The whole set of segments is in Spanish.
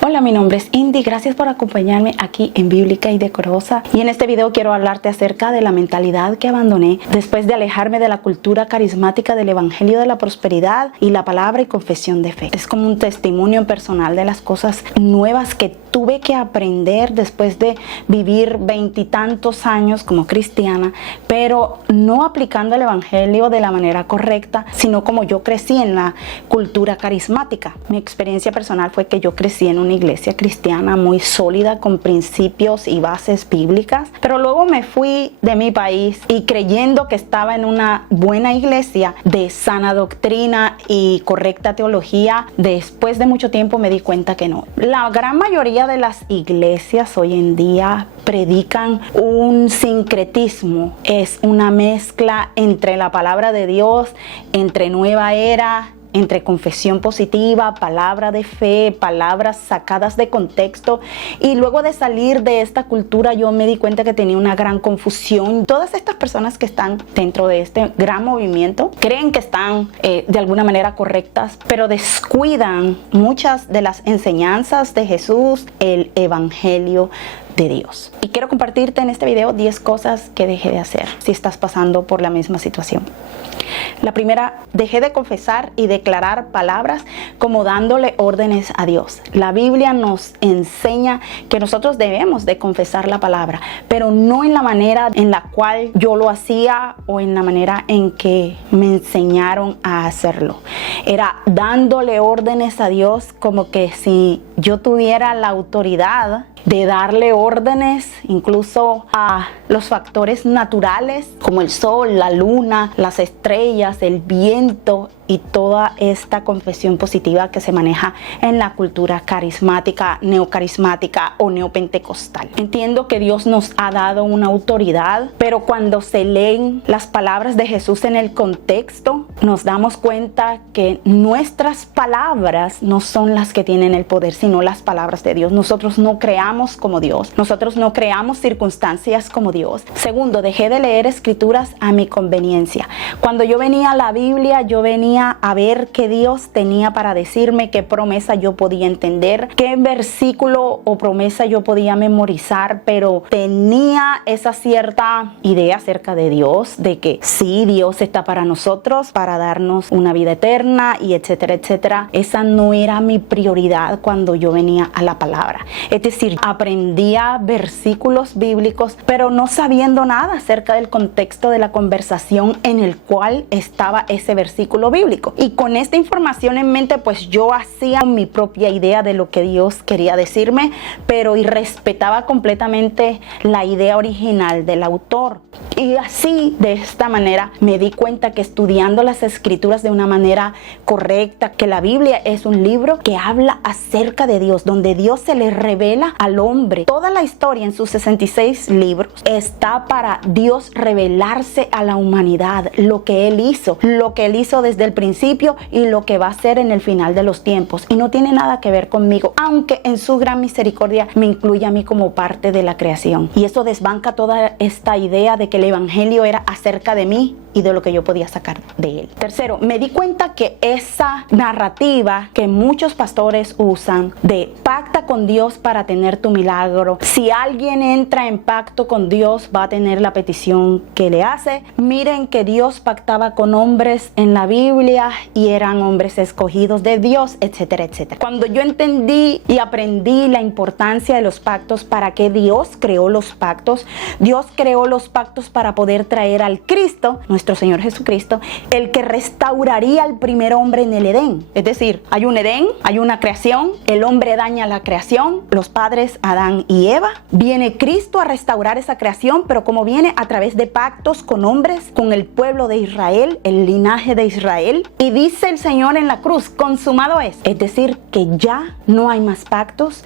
Hola, mi nombre es Indy, gracias por acompañarme aquí en Bíblica y Decorosa. Y en este video quiero hablarte acerca de la mentalidad que abandoné después de alejarme de la cultura carismática del Evangelio de la Prosperidad y la palabra y confesión de fe. Es como un testimonio personal de las cosas nuevas que tuve que aprender después de vivir 20 y tantos años como cristiana, pero no aplicando el Evangelio de la manera correcta, sino como yo crecí en la cultura carismática. Mi experiencia personal fue que yo crecí en una iglesia cristiana muy sólida con principios y bases bíblicas, pero luego me fui de mi país y creyendo que estaba en una buena iglesia de sana doctrina y correcta teología, después de mucho tiempo me di cuenta que no. La gran mayoría de las iglesias hoy en día predican un sincretismo, es una mezcla entre la palabra de Dios, entre nueva era, entre confesión positiva, palabra de fe, palabras sacadas de contexto. Y luego de salir de esta cultura yo me di cuenta que tenía una gran confusión. Todas estas personas que están dentro de este gran movimiento creen que están de alguna manera correctas, pero descuidan muchas de las enseñanzas de Jesús, el Evangelio de Dios. Y quiero compartirte en este video 10 cosas que dejé de hacer si estás pasando por la misma situación. La primera, dejé de confesar y declarar palabras como dándole órdenes a Dios. La Biblia nos enseña que nosotros debemos de confesar la palabra, pero no en la manera en la cual yo lo hacía o en la manera en que me enseñaron a hacerlo. Era dándole órdenes a Dios como que si yo tuviera la autoridad de darle órdenes incluso a los factores naturales como el sol, la luna, las estrellas, el viento y toda esta confesión positiva que se maneja en la cultura carismática, neocarismática o neopentecostal. Entiendo que Dios nos ha dado una autoridad, pero cuando se leen las palabras de Jesús en el contexto, nos damos cuenta que nuestras palabras no son las que tienen el poder, sino las palabras de Dios. Nosotros no creamos como Dios, nosotros no creamos circunstancias como Dios. Segundo, dejé de leer escrituras a mi conveniencia. Cuando yo venía a la Biblia, yo venía a ver qué Dios tenía para decirme, qué promesa yo podía entender, qué versículo o promesa yo podía memorizar, pero tenía esa cierta idea acerca de Dios, de que sí, Dios está para nosotros, para darnos una vida eterna y etcétera, etcétera. Esa no era mi prioridad cuando yo venía a la palabra. Es decir, aprendía versículos bíblicos, pero no sabiendo nada acerca del contexto de la conversación en el cual estaba ese versículo bíblico. Y con esta información en mente, pues yo hacía mi propia idea de lo que Dios quería decirme, pero irrespetaba completamente la idea original del autor. Y así, de esta manera, me di cuenta que estudiando las escrituras de una manera correcta, que la Biblia es un libro que habla acerca de Dios, donde Dios se le revela al hombre. Toda la historia en sus 66 libros está para Dios revelarse a la humanidad, lo que Él hizo desde el principio y lo que va a hacer en el final de los tiempos. Y no tiene nada que ver conmigo, aunque en su gran misericordia me incluye a mí como parte de la creación. Y eso desbanca toda esta idea de que el Evangelio era acerca de mí y de lo que yo podía sacar de él. Tercero, me di cuenta que esa narrativa que muchos pastores usan de pacta con Dios para tener tu milagro, si alguien entra en pacto con Dios va a tener la petición que le hace. Miren que Dios pactaba con hombres en la Biblia y eran hombres escogidos de Dios, etcétera, etcétera. Cuando yo entendí y aprendí la importancia de los pactos, para qué Dios creó los pactos, Dios creó los pactos para poder traer al Cristo, nuestro Señor Jesucristo, el que restauraría al primer hombre en el Edén. Es decir, hay un Edén, hay una creación, el hombre daña la creación, los padres Adán y Eva, viene Cristo a restaurar esa creación, pero como viene a través de pactos con hombres, con el pueblo de Israel, el linaje de Israel, y dice el Señor en la cruz, consumado es. Es decir, que ya no hay más pactos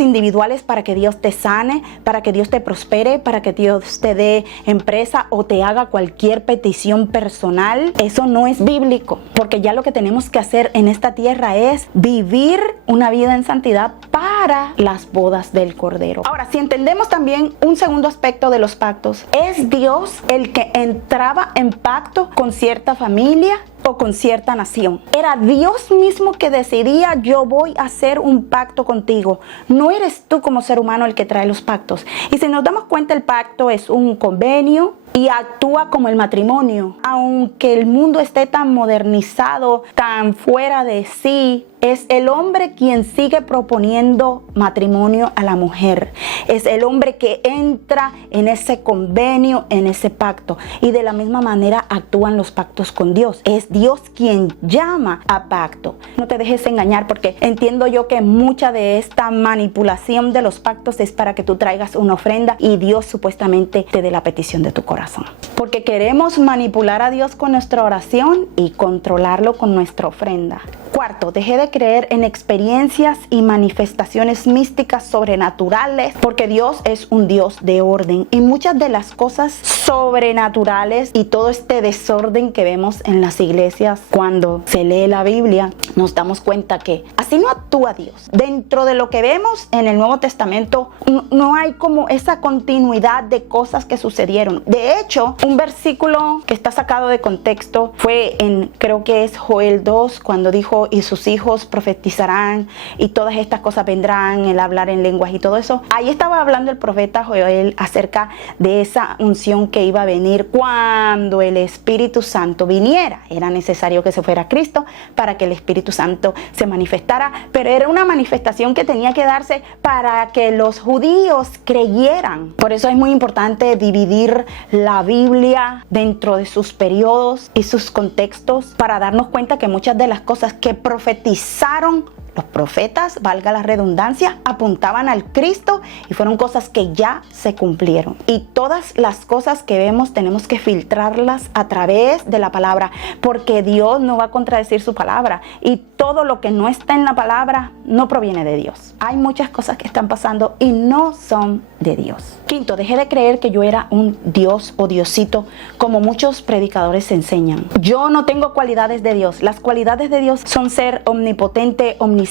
individuales para que Dios te sane, para que Dios te prospere, para que Dios te dé empresa o te haga cualquier petición personal. Eso no es bíblico, porque ya lo que tenemos que hacer en esta tierra es vivir una vida en santidad para las bodas del Cordero. Ahora, si entendemos también un segundo aspecto de los pactos, es Dios el que entraba en pacto con cierta familia o con cierta nación. Era Dios mismo que decidía: yo voy a hacer un pacto contigo. No eres tú como ser humano el que trae los pactos. Y si nos damos cuenta, el pacto es un convenio y actúa como el matrimonio. Aunque el mundo esté tan modernizado, tan fuera de sí, es el hombre quien sigue proponiendo matrimonio a la mujer. Es el hombre que entra en ese convenio, en ese pacto. Y de la misma manera actúan los pactos con Dios. Es Dios quien llama a pacto. No te dejes engañar, porque entiendo yo que mucha de esta manipulación de los pactos es para que tú traigas una ofrenda y Dios supuestamente te dé la petición de tu corazón. Porque queremos manipular a Dios con nuestra oración y controlarlo con nuestra ofrenda. Cuarto, dejé de creer en experiencias y manifestaciones místicas sobrenaturales, porque Dios es un Dios de orden, y muchas de las cosas sobrenaturales y todo este desorden que vemos en las iglesias cuando se lee la Biblia, nos damos cuenta que así no actúa Dios. Dentro de lo que vemos en el Nuevo Testamento no hay como esa continuidad de cosas que sucedieron. De hecho, un versículo que está sacado de contexto fue en, creo que es Joel 2, cuando dijo: y sus hijos profetizarán y todas estas cosas vendrán, el hablar en lenguas y todo eso. Ahí estaba hablando el profeta Joel acerca de esa unción que iba a venir cuando el Espíritu Santo viniera. Era necesario que se fuera Cristo para que el Espíritu Santo se manifestara, pero era una manifestación que tenía que darse para que los judíos creyeran. Por eso es muy importante dividir la Biblia dentro de sus periodos y sus contextos, para darnos cuenta que muchas de las cosas que profetizaron los profetas, valga la redundancia, apuntaban al Cristo y fueron cosas que ya se cumplieron. Y todas las cosas que vemos tenemos que filtrarlas a través de la palabra, porque Dios no va a contradecir su palabra, y todo lo que no está en la palabra no proviene de Dios. Hay muchas cosas que están pasando y no son de Dios. Quinto, dejé de creer que yo era un Dios o Diosito, como muchos predicadores enseñan. Yo no tengo cualidades de Dios. Las cualidades de Dios son ser omnipotente, omnisciente,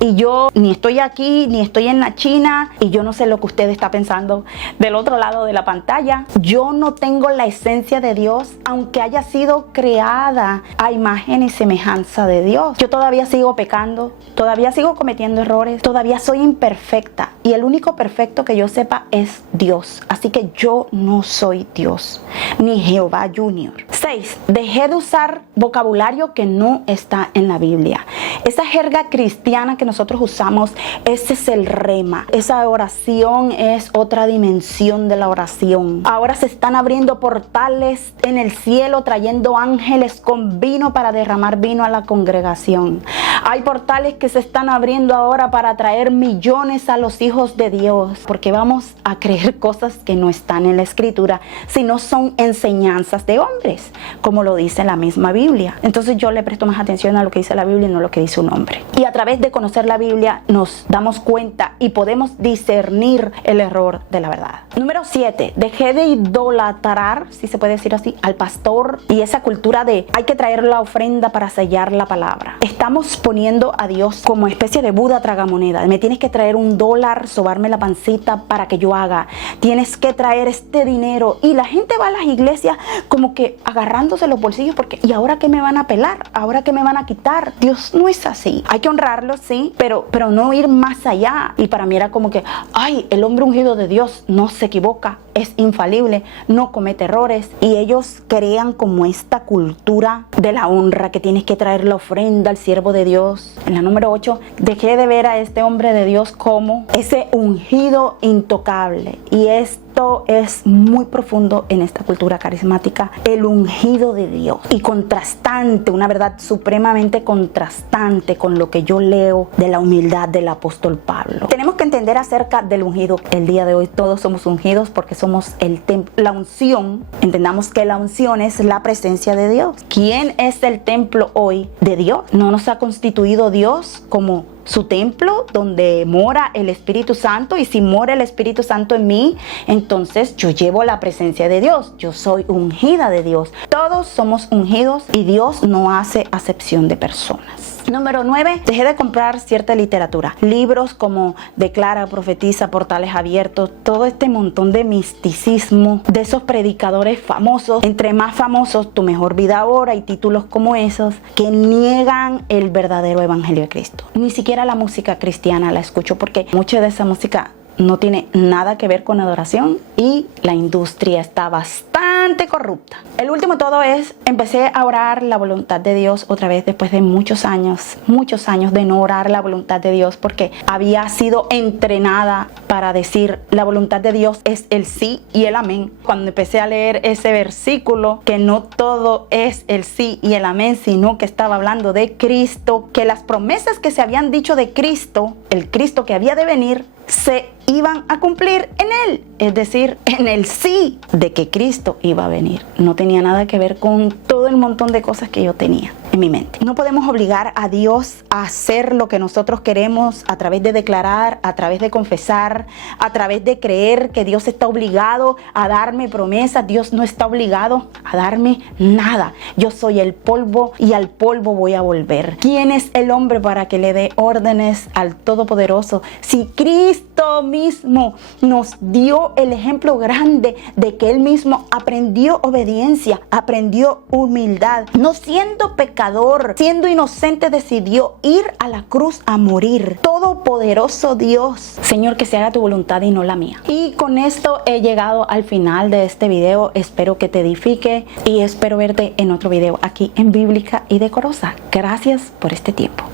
y yo ni estoy aquí, ni estoy en la China, y yo no sé lo que usted está pensando del otro lado de la pantalla. Yo no tengo la esencia de Dios, aunque haya sido creada a imagen y semejanza de Dios. Yo todavía sigo pecando, todavía sigo cometiendo errores, todavía soy imperfecta, y el único perfecto que yo sepa es Dios. Así que yo no soy Dios, ni Jehová Junior. 6. Dejé de usar vocabulario que no está en la Biblia. Esa jerga cristiana que nosotros usamos, ese es el rema. Esa oración es otra dimensión de la oración. Ahora se están abriendo portales en el cielo, trayendo ángeles con vino para derramar vino a la congregación. Hay portales que se están abriendo ahora para traer millones a los hijos de Dios, porque vamos a creer cosas que no están en la Escritura, sino son enseñanzas de hombres, como lo dice la misma Biblia. Entonces yo le presto más atención a lo que dice la Biblia y no lo que dice un hombre. Y a través de conocer la Biblia nos damos cuenta y podemos discernir el error de la verdad. Número 7. Dejé de idolatrar, si se puede decir así, al pastor, y esa cultura de hay que traer la ofrenda para sellar la palabra. Estamos poniendo a Dios como especie de Buda tragamoneda. Me tienes que traer $1, sobarme la pancita para que yo haga. Tienes que traer este dinero. Y la gente va a las iglesias como que agarrándose los bolsillos, porque ¿y ahora qué me van a pelar? ¿Ahora qué me van a quitar? Dios no es así. Hay que honrarlo, sí, pero no ir más allá. Y para mí era como que, ay, el hombre ungido de Dios no se equivoca, es infalible, no comete errores. Y ellos crean como esta cultura de la honra, que tienes que traer la ofrenda al siervo de Dios. En la número 8, dejé de ver a este hombre de Dios como ese ungido intocable. Y esto es muy profundo en esta cultura carismática, el ungido de Dios, y contrastante, una verdad supremamente contrastante con lo que yo leo de la humildad del apóstol Pablo. Tenemos que entender acerca del ungido. El día de hoy todos somos ungidos porque somos el templo. La unción, entendamos que la unción es la presencia de Dios. ¿Quién es el templo hoy de Dios? ¿No nos ha constituido Dios como su templo donde mora el Espíritu Santo? Y si mora el Espíritu Santo en mí, entonces yo llevo la presencia de Dios. Yo soy ungida de Dios. Todos somos ungidos y Dios no hace acepción de personas. Número 9, dejé de comprar cierta literatura. Libros como Declara, Profetiza, Portales Abiertos, todo este montón de misticismo de esos predicadores famosos. Entre más famosos, Tu Mejor Vida Ahora y títulos como esos que niegan el verdadero evangelio de Cristo. Ni siquiera la música cristiana la escucho porque mucha de esa música no tiene nada que ver con adoración y la industria está bastante corrupta. El último todo es, empecé a orar la voluntad de Dios otra vez después de muchos años de no orar la voluntad de Dios porque había sido entrenada para decir la voluntad de Dios es el sí y el amén. Cuando empecé a leer ese versículo, que no todo es el sí y el amén, sino que estaba hablando de Cristo, que las promesas que se habían dicho de Cristo, el Cristo que había de venir, se iban a cumplir en él, es decir, en el sí de que Cristo iba a venir. No tenía nada que ver con todo el montón de cosas que yo tenía en mi mente. No podemos obligar a Dios a hacer lo que nosotros queremos a través de declarar, a través de confesar, a través de creer que Dios está obligado a darme promesas. Dios no está obligado a darme nada. Yo soy el polvo y al polvo voy a volver. ¿Quién es el hombre para que le dé órdenes al Todopoderoso? Si Cristo mismo nos dio el ejemplo grande de que Él mismo aprendió obediencia, aprendió humildad, no siendo pecador, siendo inocente, decidió ir a la cruz a morir. Todopoderoso Dios, Señor, que se haga tu voluntad y no la mía. Y con esto he llegado al final de este video. Espero que te edifique y espero verte en otro video aquí en Bíblica y Decorosa. Gracias por este tiempo.